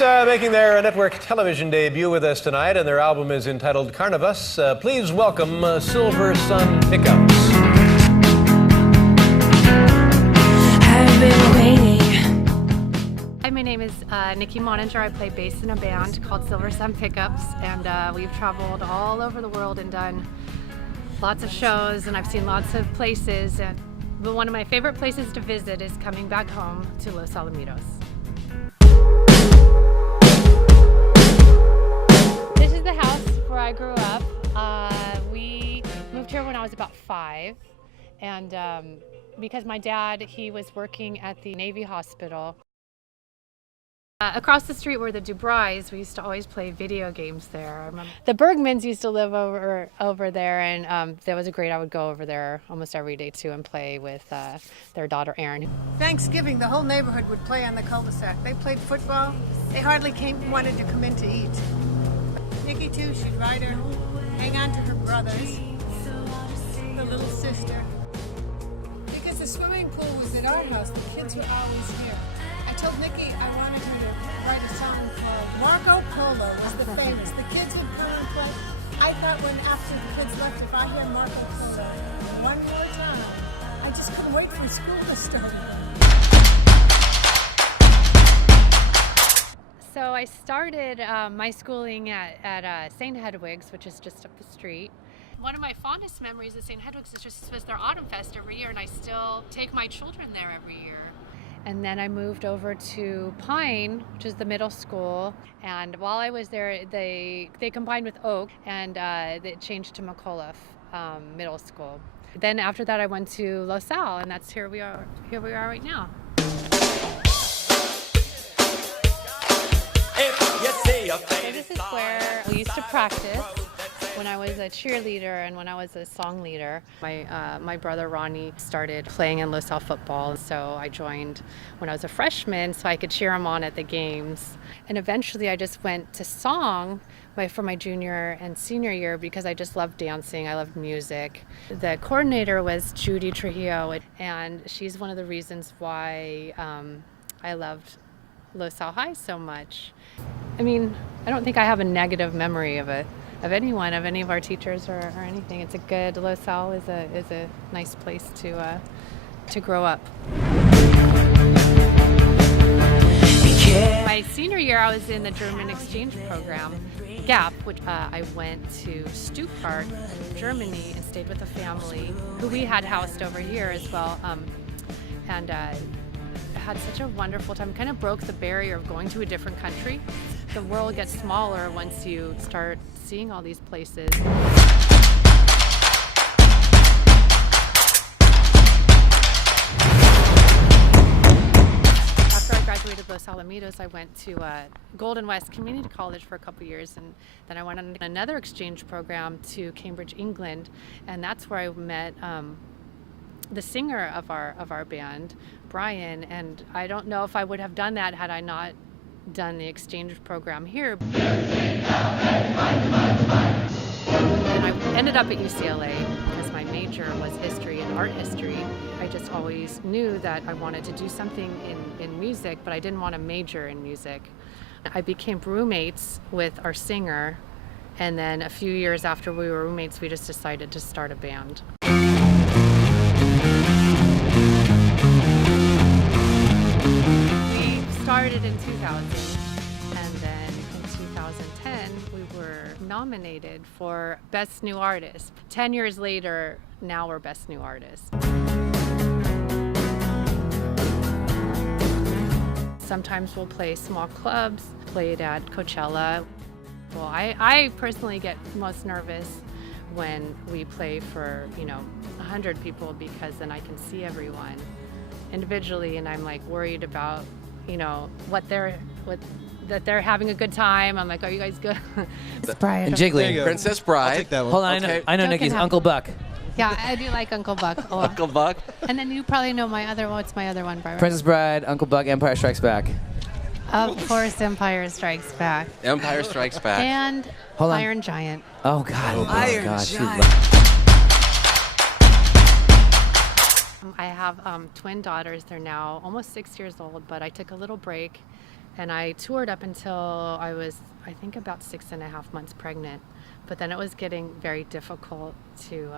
Making their network television debut with us tonight, and their album is entitled Carnivus. Please welcome Silversun Pickups. I've been waiting. Hi, my name is Nikki Monninger. I play bass in a band called Silversun Pickups, and we've traveled all over the world and done lots of shows, and I've seen lots of places. But one of my favorite places to visit is coming back home to Los Alamitos. This is the house where I grew up. We moved here when I was about 5, and because my dad, he was working at the Navy hospital. Across the street were the Dubrais. We used to always play video games there. I remember the Bergmans used to live over there, and that was great. I would go over there almost every day too and play with their daughter Erin. Thanksgiving, the whole neighborhood would play on the cul-de-sac. They played football. They hardly wanted to come in to eat. Nikki too, she'd ride her, hang on to her brothers, the little sister. Because the swimming pool was at our house, the kids were always here. I told Nikki I wanted her to write a song called Marco Polo was the famous. The kids would come and play. I thought when after the kids left, if I hear Marco Polo one more time, I just couldn't wait for school to start. So I started my schooling at St. Hedwig's, which is just up the street. One of my fondest memories of St. Hedwig's was their Autumn Fest every year, and I still take my children there every year. And then I moved over to Pine, which is the middle school. And while I was there, they combined with Oak, and it changed to McAuliffe Middle School. Then after that, I went to Los Al, and that's here we are right now. So this is where we used to practice when I was a cheerleader and when I was a song leader. My brother Ronnie started playing in Los Al football, so I joined when I was a freshman so I could cheer him on at the games. And eventually I just went to song for my junior and senior year because I just loved dancing, I loved music. The coordinator was Judy Trujillo, and she's one of the reasons why I loved Los Al High so much. I mean, I don't think I have a negative memory of any of our teachers or anything. It's a good, Los Al is a nice place to grow up. My senior year, I was in the German exchange program, GAP, which I went to Stuttgart, Germany, and stayed with a family who we had housed over here as well. And I had such a wonderful time. Kind of broke the barrier of going to a different country. The world gets smaller once you start seeing all these places. After I graduated Los Alamitos, I went to Golden West Community College for a couple years, and then I went on another exchange program to Cambridge, England, and that's where I met the singer of our band, Brian, and I don't know if I would have done that had I not done the exchange program here. And I ended up at UCLA because my major was history and art history. I just always knew that I wanted to do something in music, but I didn't want to major in music. I became roommates with our singer, and then a few years after we were roommates, we just decided to start a band. Started in 2000, and then in 2010 we were nominated for Best New Artist. 10 years later, now we're Best New Artist. Sometimes we'll play small clubs, played at Coachella. Well, I personally get most nervous when we play for 100 people, because then I can see everyone individually, and I'm like worried about that they're having a good time. I'm like, are you guys good? Bride. And Jiggly. Princess Bride. I'll take that one. Hold on, okay. I know Nikki's Uncle Buck. Yeah, I do like Uncle Buck. Oh. Uncle Buck. And then you probably know what's my other one, Barbara? Princess Bride, Uncle Buck, Empire Strikes Back. Of course, Empire Strikes Back. Empire Strikes Back. And Iron Giant. Oh, God. Iron Giant. I have twin daughters. They're now almost 6 years old, but I took a little break And I toured up until I was, I think, about 6.5 months pregnant. But then it was getting very difficult to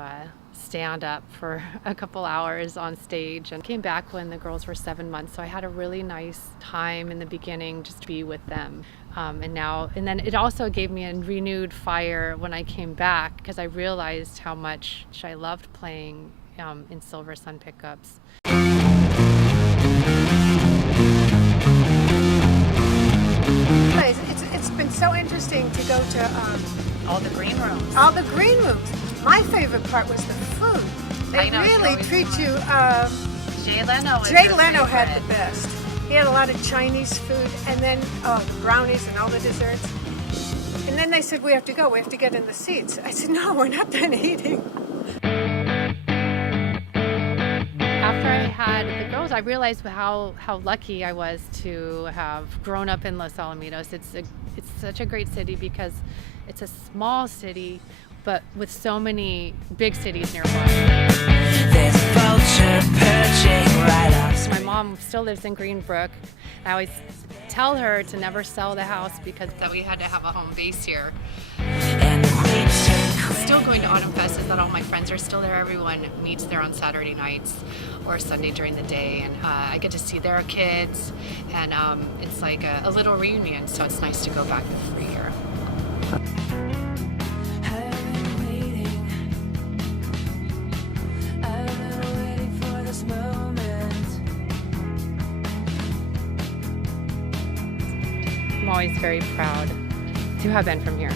stand up for a couple hours on stage, and came back when the girls were 7 months. So I had a really nice time in the beginning just to be with them. And then it also gave me a renewed fire when I came back, because I realized how much I loved playing in Silversun Pickups. It's been so interesting to go to all the green rooms. all the green rooms. My favorite part was the food. They really treat you. Jay Leno. Jay Leno had the best. He had a lot of Chinese food, and then the brownies and all the desserts. And then they said, we have to go. We have to get in the seats. I said, no, we're not done eating. After I had the girls, I realized how lucky I was to have grown up in Los Alamitos. It's such a great city because it's a small city, but with so many big cities nearby. There's a vulture perching right off. My mom still lives in Greenbrook. I always tell her to never sell the house because that we had to have a home base here. And the queens turn Still going to Autumn Fest is that all my friends are still there. Everyone meets there on Saturday nights or Sunday during the day, and I get to see their kids, and it's like a little reunion, so it's nice to go back every year. I'm always very proud to have been from here.